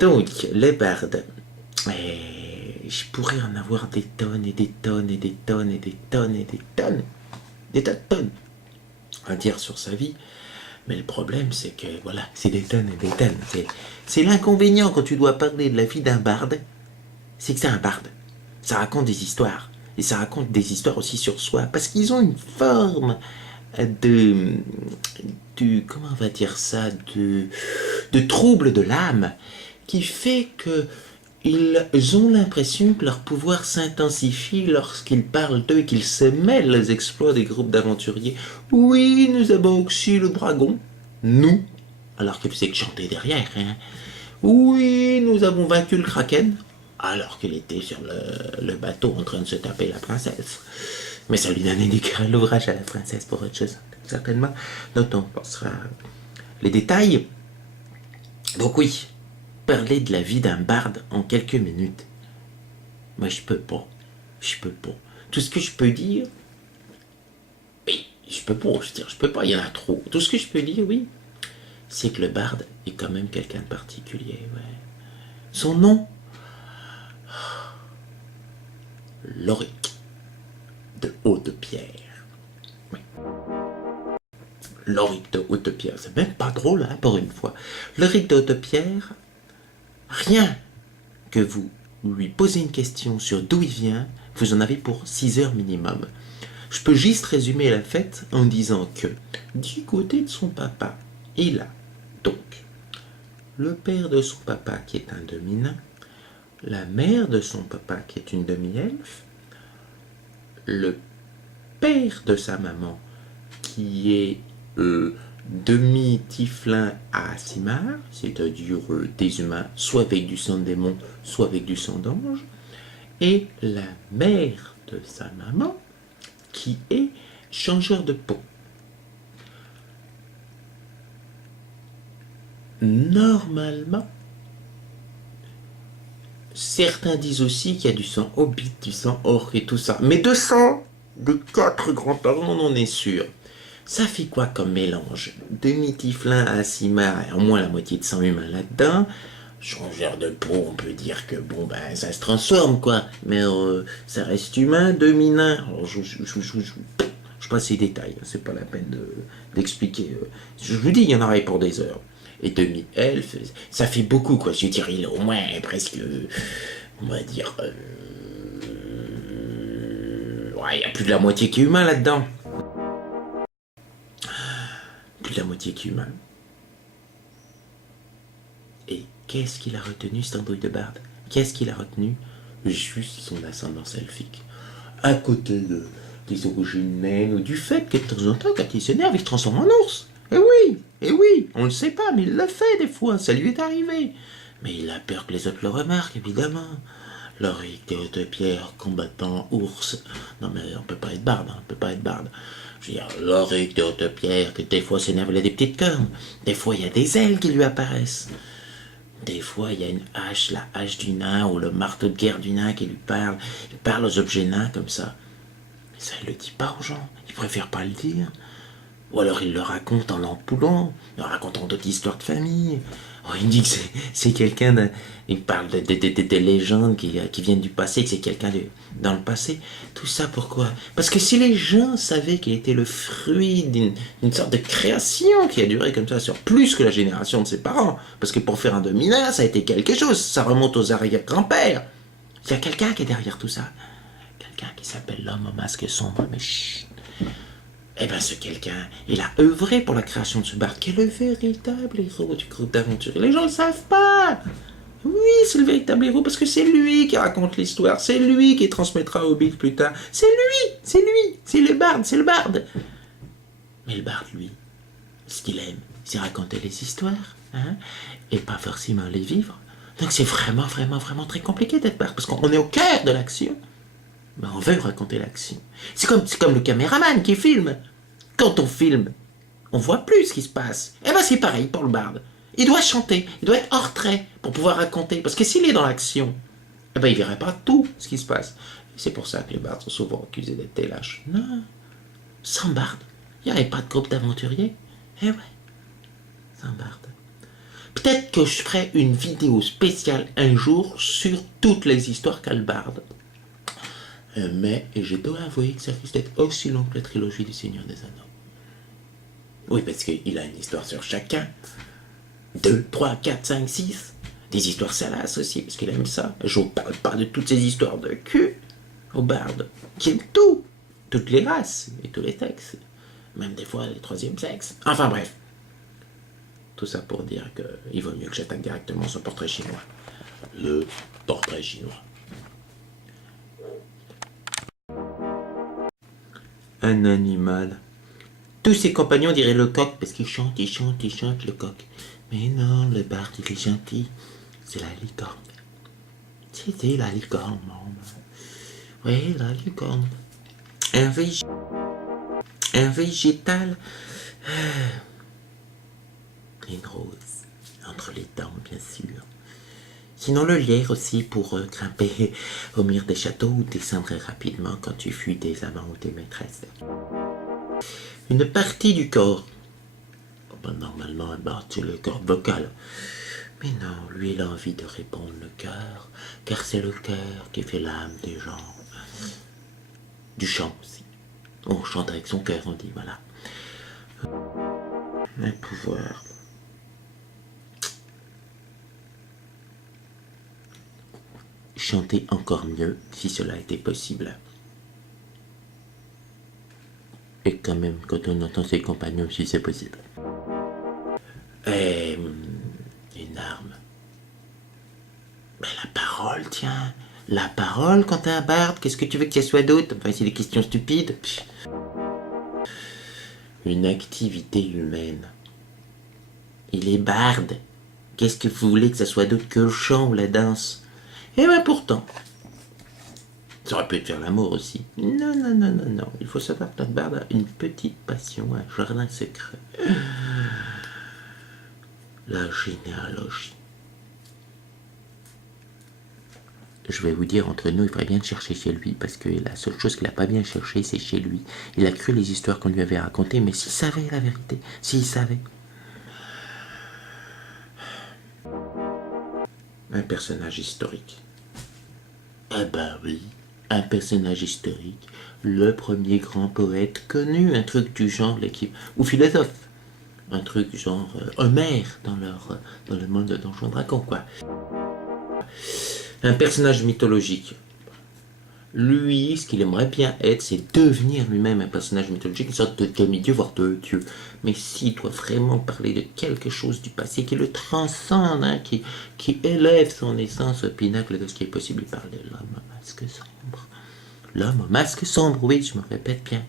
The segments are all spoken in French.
Donc, les bardes, je pourrais en avoir des tonnes et des tonnes et des tonnes et des tonnes et des tonnes, des tas de tonnes à dire sur sa vie. Mais le problème, c'est que, voilà, c'est des tonnes et des tonnes. C'est l'inconvénient quand tu dois parler de la vie d'un barde, c'est que c'est un barde. Ça raconte des histoires. Et ça raconte des histoires aussi sur soi. Parce qu'ils ont une forme de, comment on va dire ça, de trouble de l'âme qui fait que ils ont l'impression que leur pouvoir s'intensifie lorsqu'ils parlent d'eux et qu'ils se mêlent aux exploits des groupes d'aventuriers. Oui, nous avons aussi le dragon. Nous. Alors que c'est que chanter derrière. Hein. Oui, nous avons vaincu le kraken. Alors qu'il était sur le bateau en train de se taper la princesse. Mais ça lui donnait du cœur à l'ouvrage à la princesse pour autre chose, certainement. Dont on pensera les détails. Donc oui, parler de la vie d'un barde en quelques minutes. Moi, je peux pas. Je peux pas. Tout ce que je peux dire, oui, je peux pas. Je peux pas, il y en a trop. Tout ce que je peux dire, oui, c'est que le barde est quand même quelqu'un de particulier, ouais. Son nom, Loric de Haute-Pierre. Oui. Loric de Haute-Pierre, c'est même pas drôle, hein, pour une fois. Loric de Haute-Pierre, rien que vous lui posez une question sur d'où il vient, vous en avez pour 6 heures minimum. Je peux juste résumer la fête en disant que, du côté de son papa, il a donc le père de son papa qui est un demi-nain, la mère de son papa qui est une demi-elfe, le père de sa maman qui est demi-tiflin à Simar, c'est-à-dire des humains, soit avec du sang de démon, soit avec du sang d'ange, et la mère de sa maman qui est changeur de peau. Normalement, certains disent aussi qu'il y a du sang hobbit, du sang orc et tout ça. Mais de sang des 4 grands-parents, on en est sûr. Ça fait quoi comme mélange? Demi-tiflin à Simar et au moins la moitié de sang humain là-dedans. Changeur de peau, on peut dire que bon ben ça se transforme quoi. Mais ça reste humain, demi-nain. Je passe ces détails, c'est pas la peine d'expliquer. Je vous dis, il y en aurait pour des heures. Et demi-elfe, ça fait beaucoup quoi. Je dirais, il a au moins presque, on va dire, ouais, il y a plus de la moitié qui est humain là-dedans. Plus de la moitié qui est humain. Et qu'est-ce qu'il a retenu, cet andouille de barde? Qu'est-ce qu'il a retenu? Juste son ascendance elfique. À côté des origines naines ou du fait que de temps en temps, quand il s'énerve, il se transforme en ours. Et oui, on le sait pas, mais il le fait des fois, ça lui est arrivé. Mais il a peur que les autres le remarquent, évidemment. Loric des Hautes-Pierres, combattant ours. Non mais on peut pas être barde, on peut pas être barde. Je veux dire, Loric des Hautes-Pierres, que des fois s'énerve, il a des petites cornes. Des fois, il y a des ailes qui lui apparaissent. Des fois, il y a une hache, la hache du nain, ou le marteau de guerre du nain qui lui parle. Il parle aux objets nains comme ça. Mais ça, il le dit pas aux gens. Il préfère pas le dire. Ou alors il le raconte en l'empoulant, en racontant d'autres histoires de famille. Oh, il dit que c'est quelqu'un de... Il parle de légendes qui viennent du passé, que c'est quelqu'un dans le passé. Tout ça pourquoi? Parce que si les gens savaient qu'il était le fruit d'une sorte de création qui a duré comme ça sur plus que la génération de ses parents, parce que pour faire un dominant, ça a été quelque chose, ça remonte aux arrière-grands-pères. Il y a quelqu'un qui est derrière tout ça. Quelqu'un qui s'appelle l'homme au masque sombre, mais chut. Eh bien, ce quelqu'un, il a œuvré pour la création de ce barde, qui est le véritable héros du groupe d'aventure. Les gens ne le savent pas. Oui, c'est le véritable héros parce que c'est lui qui raconte l'histoire, c'est lui qui transmettra au Hobbit plus tard. C'est le barde, c'est le barde. Mais le barde, lui, ce qu'il aime, c'est raconter les histoires, hein, et pas forcément les vivre. Donc c'est vraiment, vraiment, vraiment très compliqué d'être barde parce qu'on est au cœur de l'action. Mais on veut raconter l'action. C'est comme le caméraman qui filme. Quand on filme, on voit plus ce qui se passe. Et ben c'est pareil pour le barde. Il doit chanter, il doit être hors trait pour pouvoir raconter. Parce que s'il est dans l'action, eh ben il verrait pas tout ce qui se passe. C'est pour ça que les bardes sont souvent accusés d'être des lâches. Non, sans barde, il n'y aurait pas de groupe d'aventuriers. Eh ouais, sans barde. Puis Peut-être que je ferai une vidéo spéciale un jour sur toutes les histoires qu'a le barde. Mais je dois avouer que ça risque d'être aussi long que la trilogie du Seigneur des Anneaux. Oui, parce qu'il a une histoire sur chacun. 2, 3, 4, 5, 6. Des histoires salaces aussi, parce qu'il aime ça. Je ne parle pas de toutes ces histoires de cul au barde, qui aime tout. Toutes les races et tous les sexes. Même des fois les troisièmes sexes. Enfin bref. Tout ça pour dire qu'il vaut mieux que j'attaque directement son portrait chinois. Le portrait chinois. Un animal. Tous ses compagnons diraient le coq, parce qu'il chante, il chante, il chante, le coq. Mais non, le barde, il est gentil. C'est la licorne. C'était la licorne, non. Oui, la licorne. Un végétal. Une rose. Entre les dents, bien sûr. Sinon, le lierre aussi pour grimper au mur des châteaux ou descendre rapidement quand tu fuis des amants ou des maîtresses. Une partie du corps. Oh ben, normalement, un barde, c'est le corps vocal. Mais non, lui, il a envie de répondre le cœur, car c'est le cœur qui fait l'âme des gens. Du chant aussi. On chante avec son cœur, on dit, voilà. Un pouvoir. Chanter encore mieux, si cela était possible. Et quand même, quand on entend ses compagnons, si c'est possible. Et une arme. Mais la parole, tiens. La parole quand t'es un barde, qu'est-ce que tu veux qu'il y soit d'autre? Enfin, c'est des questions stupides. Pff. Une activité humaine. Il est barde. Qu'est-ce que vous voulez que ça soit d'autre que le chant ou la danse? Et bien pourtant, ça aurait pu être faire l'amour aussi. Non, non, non, non, non. Il faut savoir que notre barde a une petite passion, un jardin secret. La généalogie. Je vais vous dire, entre nous, il faudrait bien le chercher chez lui, parce que la seule chose qu'il n'a pas bien cherché, c'est chez lui. Il a cru les histoires qu'on lui avait racontées, mais s'il savait la vérité, s'il savait. Un personnage historique. Ah bah oui, un personnage historique, le premier grand poète connu, un truc du genre l'équipe, ou philosophe, un truc genre Homère dans le monde de Donjons et Dragons, quoi. Un personnage mythologique. Lui, ce qu'il aimerait bien être, c'est devenir lui-même un personnage mythologique, une sorte de demi-dieu, voire de dieu. Mais s'il doit vraiment parler de quelque chose du passé qui le transcende, hein, qui élève son essence au pinacle de ce qui est possible, il parle de l'homme au masque sombre. L'homme au masque sombre, oui, je me répète bien.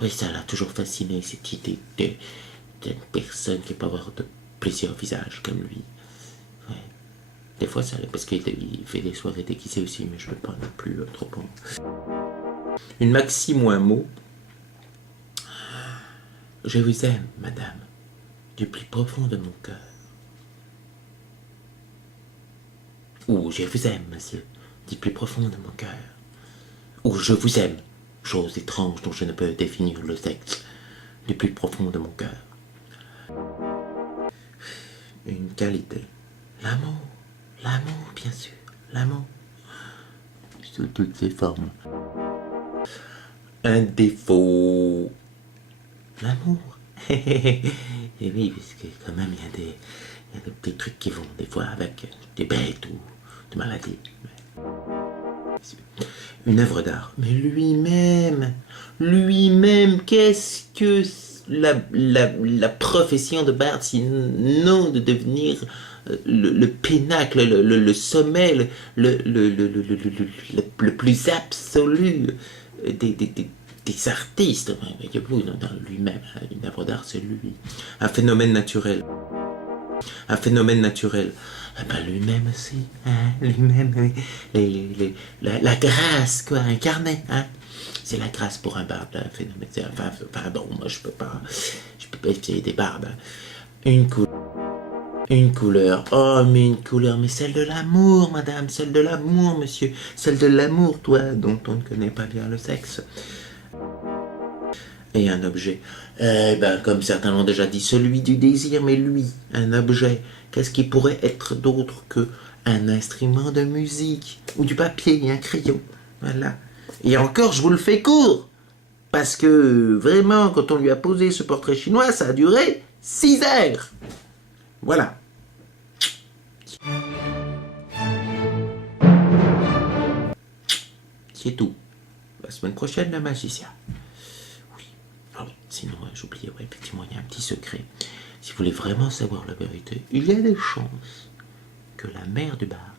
Oui, ça l'a toujours fasciné, cette idée d'une personne qui peut avoir de plaisir au visage comme lui. Ouais. Des fois, ça l'est parce qu'il fait des soirées déguisées aussi, mais je ne peux pas non plus trop en... Une maxime ou un mot. Je vous aime, madame, du plus profond de mon cœur. Ou je vous aime, monsieur, du plus profond de mon cœur. Ou je vous aime, chose étrange dont je ne peux définir le sexe, du plus profond de mon cœur. Une qualité. L'amour. L'amour, bien sûr. L'amour. Sous toutes ses formes. Un défaut. L'amour. Et oui, parce que quand même, il y a des petits trucs qui vont des fois avec des bêtes ou des maladies. Une œuvre d'art. Mais lui-même, qu'est-ce que la profession de barde, sinon de devenir le pinacle, le sommet, le plus absolu des artistes. Dans lui-même, une œuvre d'art, c'est lui. Un phénomène naturel. Un phénomène naturel. Ah ben lui-même aussi, hein, lui-même, la grâce, quoi, incarnée, hein. C'est la grâce pour un barde, un phénomène. Enfin bon, moi je peux pas essayer des barbes. Une couleur, oh mais une couleur, mais celle de l'amour, madame, celle de l'amour, monsieur, celle de l'amour, toi, dont on ne connaît pas bien le sexe. Et un objet? Eh ben, comme certains l'ont déjà dit, celui du désir, mais lui, un objet, qu'est-ce qui pourrait être d'autre que un instrument de musique, ou du papier et un crayon? Voilà. Et encore, je vous le fais court, parce que vraiment, quand on lui a posé ce portrait chinois, ça a duré 6 heures. Voilà. C'est tout. La semaine prochaine, le magicien. Oui. Ah oui, sinon, j'oubliais, ouais, effectivement, il y a un petit secret. Si vous voulez vraiment savoir la vérité, il y a des chances que la mère du bar